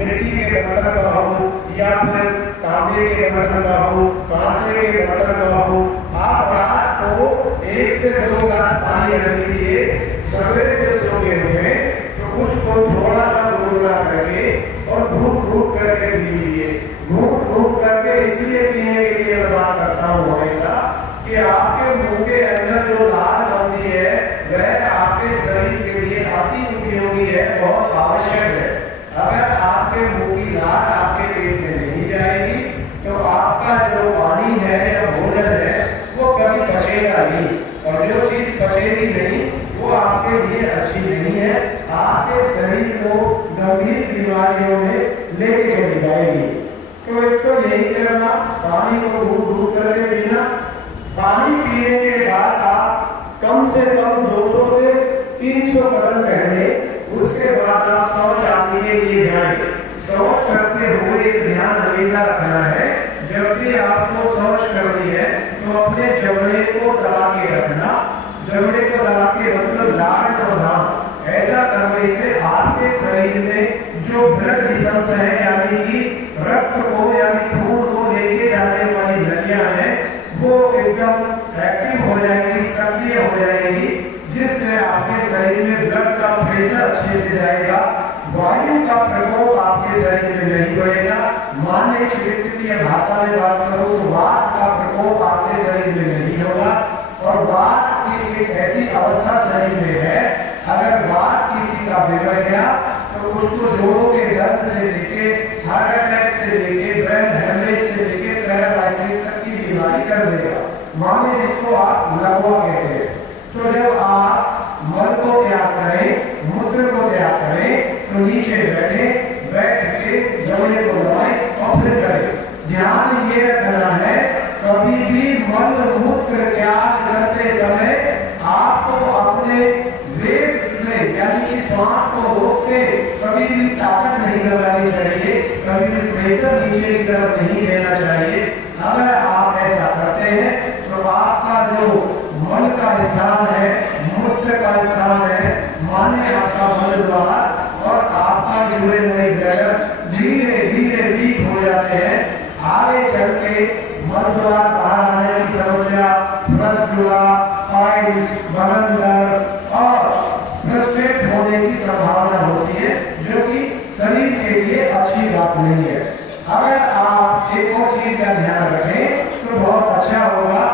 मिट्टी के बर्तन का हो या फिर तांबे के बर्तन का हो, कांसे के बर्तन का हो, आप रात को 1 से 2 गिलास पानी रख लीजिए। सवेरे जो सोते हुए तो उसको थोड़ा सा गुनगुना करके और घूट करके पी लीजिए। घूट करके इसलिए पीने के लिए मैं बात करता हूँ हमेशा कि आपके मुंह के अंदर जो लार बनती है वह आपके शरीर के लिए अति उपयोगी है, बहुत आवश्यक है। अगर आपके मुंह की लार आपके पेट में नहीं जाएगी तो आपका जो पानी है या भोजन है वो कभी पचेगा नहीं, और जो चीज पचेगी नहीं वो आपके लिए अच्छी नहीं है, आपके शरीर को गंभीर बीमारियों में लेके चली जाएगी। तो एक तो यही करना, पानी को घूट करके पीना। पानी पीने के बाद आप कम से कम 200 से 300 कदम पहले, उसके बाद आप शौच आने के लिए जाएं। शौच करते हुए एक ध्यान हमेशा रखना है, जब भी आपको शौच करनी है तो अपने जबड़े को दबा के रखना। जबड़े को दबा के मतलब लाड और दांत, ऐसा करने से आपके शरीर में जो ब्लड विसंस है यानी कि रक्त को यानी खून को लेके जाने वाली नलियां हैं वो एकदम एक्टिव हो जाएगी, सक्रिय हो जाएगी, जिससे आपके शरीर में ब्लड का प्रेशर अच्छे से जाएगा, वायु का प्रकोप आपके शरीर में नहीं बढ़ेगा। मानने चिकित्सकीय भाषा में बात करूं तो वात का प्रकोप आपके शरीर में नहीं होगा। और वात की एक ऐसी अवस्था शरीर में है, अगर वात किसी का बिगड़ गया तो उसको जोड़ों के दर्द से लेके हार्ट अटैक से लेके ब्रेन हेमरेज से लेके पैरालाइसिस तक की बीमारी कर देगा। माने जिसको आप लकवा कहते हैं। तो जब आप मल को त्याग करें, मूत्र को त्याग करें तो नीचे बैठ के जबड़े को दबाएं और फिर करें। ध्यान ये रखना है, कभी भी मल मूत्र त्याग करते समय आपको अपने वेग से यानी कि श्वास को रोक के कभी भी ताकत नहीं लगानी चाहिए, कभी भी प्रेशर नीचे की तरफ नहीं लेना चाहिए। अगर आप ऐसा करते हैं तो आपका जो मल का स्थान है, मूत्र का स्थान है, माने आपका मल द्वार और आपका यूरिनरी ब्लैडर धीरे धीरे वीक हो जाते हैं। आगे चल के मल द्वार बाहर आने की समस्या, रसगुल्ला, पाइल्स, बलंदर और फ्रस्ट्रेट होने की संभावना होती है, जो कि शरीर के लिए अच्छी बात नहीं है। अगर आप एक और चीज का ध्यान रखें तो बहुत अच्छा होगा।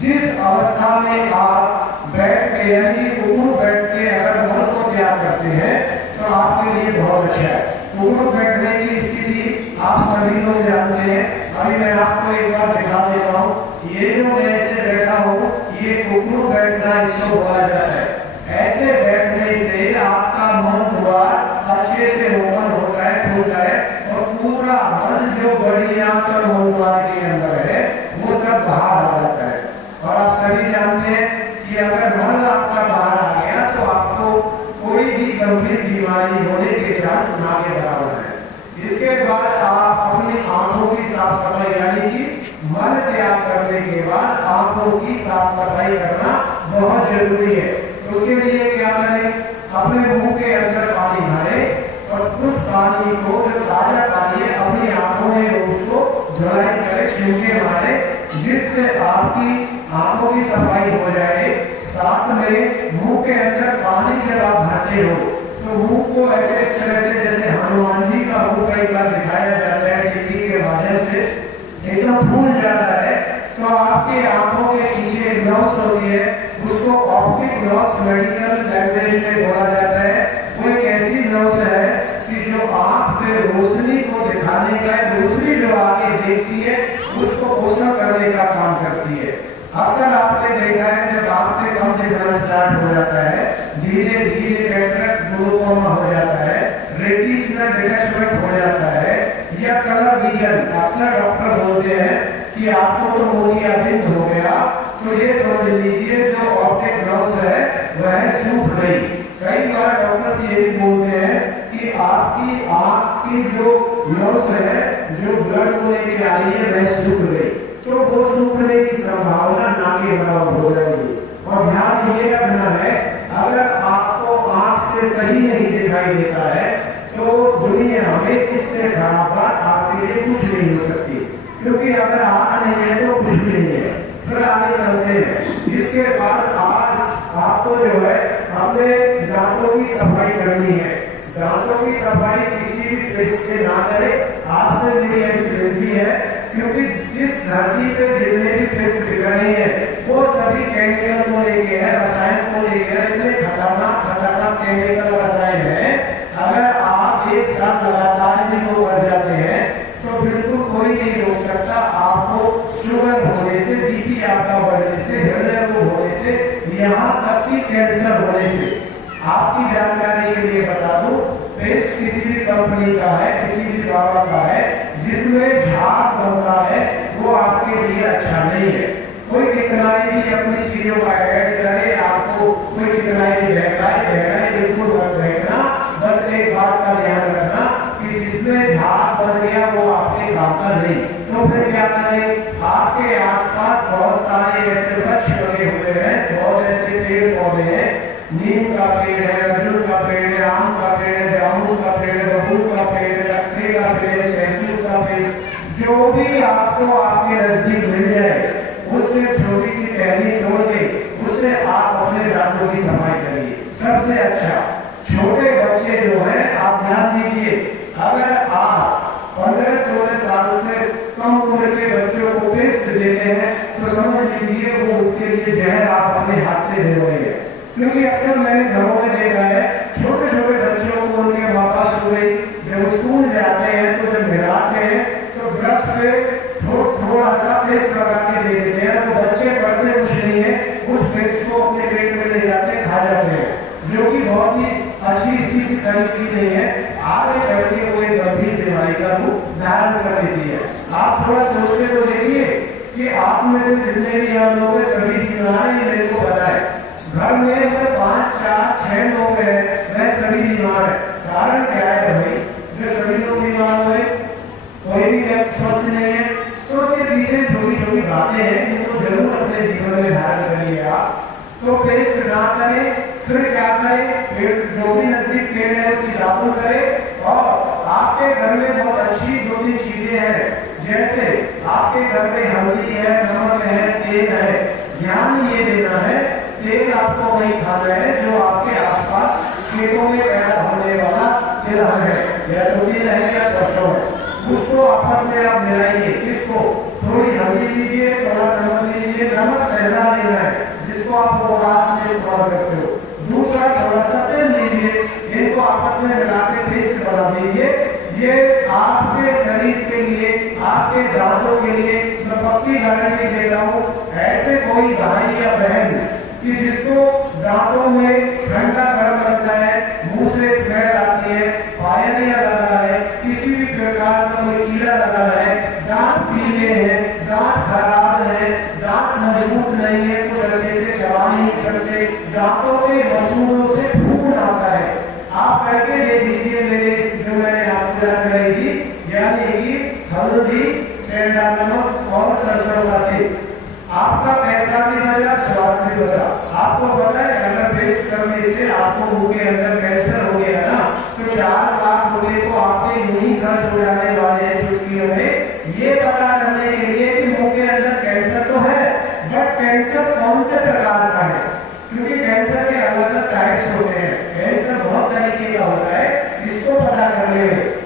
जिस अवस्था में आप बैठ के यानी उम्र बैठ के अगर मल को त्याग करते हैं तो आपके लिए बहुत अच्छा है। उम्र बैठने की स्थिति आप सभी लोग जानते हैं। अभी मैं आपको एक बार दिखा देता हूँ। ये जो मैं ऐसे बैठा हूँ ये उम्र बैठना इसको बोला जाता है। ऐसे बैठने से आपका मन द्वार अच्छे से ओपन होता है, खुलता है और पूरा मन जो गड़ियांतर मन द्वार के अंदर है वो सब बाहर आ जाता है। और आप सभी जानते हैं कि अगर मन आपका बाहर आ गया तो आपको कोई भी गंभीर बीमारी होने के चांस ना के बराबर है। इसके बाद आप अपनी आंखों की साफ सफाई यानी कि मल त्याग करने के बाद आंखों की साफ सफाई करना बहुत जरूरी है। तो उसके लिए क्या करें, अपने मुंह के अंदर पानी भरें और उस पानी को जो ताजा पानी है अपनी आंखों में उसको ड्राई करें, छिड़के मारें, जिससे आपकी आंखों की सफाई हो जाए। साथ में मुंह के अंदर पानी जब आप भरते हो तो मुंह को ऐसे इस तरह से जैसे हनुमान जी का मुंह कई बार दिखाया जाता है टीवी के माध्यम से, एकदम फूल जाता है। तो आपके आंखों के पीछे ग्लव्स होती है, उसको ऑप्टिक ग्लव्स मेडिकल लैंग्वेज में बोला जाता है। वो एक ऐसी ग्लव्स है कि जो आंख पे रोशनी को दिखाने का, दूसरी जो आगे देखती है उसको पोषण करने का काम करती है। अक्सर आपने देखा है जब आंख से कम दिखना स्टार्ट हो जाता है, धीरे धीरे कैटरेक्ट ग्लूकोमा हो जाता है, रेटिना डिटैचमेंट हो जाता है या कलर विजन। अक्सर डॉक्टर बोलते हैं कि आपको तो मोतियाबिंद हो गया, तो ये समझ लीजिए जो ऑप्टिक ग्लव्स है वह सूख गई। कई बार डॉक्टर्स ये भी बोलते हैं कि आपकी आंख की जो ग्लव्स है, जो ब्लड को लेके आ रही है वह सूख गई, तो वो सूखने की संभावना ना के बराबर हो जाएगी। और ध्यान ये रखना है, अगर आपको आंख से सही नहीं दिखाई देता है तो दुनिया इसलिए हमें इससे खराब बात आपके लिए कुछ नहीं हो सकती, क्योंकि अगर आग नहीं है तो कुछ भी नहीं है। फिर आगे चलते हैं। इसके बाद आज आपको जो है अपने दांतों की सफाई करनी है। दांतों की सफाई किसी भी पेस्ट से ना करें। आपसे मेरी ऐसी विनती है, क्योंकि इस धरती पे जितने भी पेस्ट बिक रहे हैं वो सभी केमिकल को लेके है, रसायन को लेके है। इतने खतरनाक केमिकल रसायन है, अगर आप एक साल लगातार इनको कर जाते हैं तो बिल्कुल कोई नहीं रोक सकता आपको शुगर होने से, बीपी आपका बढ़ने से, हृदय रोग होने से, यहाँ तक कि कैंसर होने से। आपकी जानकारी के लिए बता दूं, पेस्ट किसी भी कंपनी का है, किसी भी दवा का है, जिसमें झाग बनता है वो आपके लिए अच्छा नहीं है। कोई कितना भी अपनी चीजों का ऐड करे, आपको कोई कितना भी बहकाए बिल्कुल मत बहकना। बस एक बात का ध्यान रखना कि जिसमें झाग बन गया वो आपके काम का नहीं। तो फिर क्या करें, आपके आसपास बहुत सारे ऐसे वृक्ष लगे हुए हैं, बहुत ऐसे पेड़ पौधे हैं। नीम का पेड़ है, अर्जुन का पेड़ है, आम का पेड़ है, जामुन का पेड़ है, बबूल का पेड़ है, लकड़ी का पेड़ है, सहजूर का पेड़, जो भी आपको आपके नजदीक मिल जाए उससे छोटी सी टहनी तोड़ के उससे आप अपने दांतों की सफाई करिए। सबसे अच्छा छोटे बच्चे जो हैं, आप ध्यान दीजिए, अगर आप 15-16 साल से कम उम्र के बच्चों को पेस्ट देते हैं तो समझ लीजिए वो उसके लिए जहर आप अपने हाथ से दे रहे हैं। क्योंकि अक्सर मैंने घरों में देखा है, छोटे छोटे बच्चों को उनके माँ बाप सुबह जब स्कूल जाते हैं तो जब मिलाते हैं तो ब्रश पे थोड़ा सा पेस्ट लगा के दे देते हैं, तो बच्चे पढ़ते कुछ नहीं है, उस पेस्ट को अपने पेट में ले जाते हैं, खा जाते हैं, जो कि बहुत ही अच्छी स्थिति शरीर की नहीं है। आगे चल के वो एक गंभीर बीमारी का रूप धारण कर देती है। आप थोड़ा सोचते तो देखिए कि आप में से जितने भी यहाँ लोग हैं सभी बीमार हैं, मेरे को पता है। घर में अगर 5, 4, 6 लोग हैं, वह सभी बीमार है। कारण क्या है भाई, जो सभी लोग बीमार हुए, कोई भी स्वस्थ नहीं है, तो उसके पीछे छोटी छोटी बातें हैं जिनको जरूर अपने जीवन में धारण करिए आप। तो पेस्ट ना करें, फिर क्या करें, जो भी नजदीक पेड़ है उसकी दातुन करें। और आपके घर में बहुत अच्छी 2-3 चीजें हैं, जैसे आपके घर में हल्दी है, नमक है, तेल है। ध्यान ये देना है, तेल आपको वही खाना है जो आपके आसपास खेतों में पैदा होने वाला तेल है, या तो तेल है या सरसों है, उसको आपस में आप मिलाइए। इसको थोड़ी हल्दी लीजिए, थोड़ा नमक लीजिए, नमक सहना लेना है जिसको आप उपवास में इस्तेमाल करते हो। दूसरा थोड़ा सा तेल लीजिए, इनको आपस में मिला के पेस्ट बना दीजिए। ये आपके शरीर के लिए, आपके दांतों के लिए मैं पक्की गारंटी दे रहा हूँ। ऐसे कोई भाई या बहन कि जिसको दांतों में ठंडा गर्म लगता है, मुंह से स्मेल आती है, पायरिया लगा है, किसी भी प्रकार का कोई कीड़ा लगा है, दांत पीले हैं, दांत खराब है, दांत मजबूत नहीं है, कुछ अच्छे से चबा नहीं सकते, दांतों के मसूड़ों से खून आता है, आप करके दे दीजिए मेरे जो मैंने आपको जानकारी दी, यानी कि हल्दी, सेंधा नमक और सरसों का तेल। आपका पैसा भी बचा, स्वास्थ्य भी बचा। आपको पता है अगर पेस्ट करने से आपको मुंह के अंदर कैंसर हो गया ना, तो 4 लाख रुपए को आपके नहीं खर्च हो जाने वाले हैं चुटकियों में। ये पता करने के लिए कि मुंह के अंदर कैंसर तो है, बट कैंसर कौन से प्रकार का है, क्योंकि कैंसर के अलग अलग टाइप्स होते हैं, कैंसर बहुत तरीके का होता है, इसको पता करने में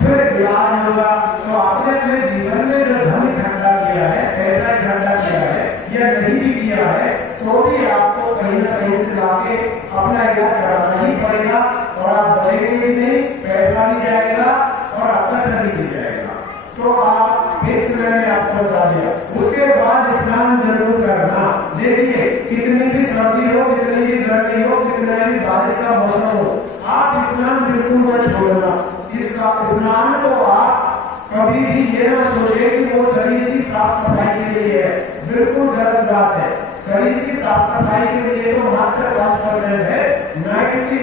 फिर इलाज होगा। तो आपने अपने जीवन में जो धन इकट्ठा किया है, पैसा इकट्ठा किया है या नहीं भी किया है, तो भी आपको कहीं ना कहीं से लाके अपना इलाज कराना ही पड़ेगा, और आप बचेंगे भी नहीं, पैसा भी जाएगा और आपका शरीर भी जाएगा। तो आप पेस्ट मैंने आपको बता दिया। उसके बाद स्नान जरूर करना। देखिए कितनी भी सर्दी हो, कितनी भी गर्मी हो, कितना भी बारिश का मौसम हो, आप स्नान बिल्कुल मत छोड़ना। इसका स्नान को आप कभी भी ये ना सोचे कि वो शरीर की साफ सफाई के लिए है, बिल्कुल गलत बात है। शरीर की साफ सफाई के लिए तो मात्र 5% है, 90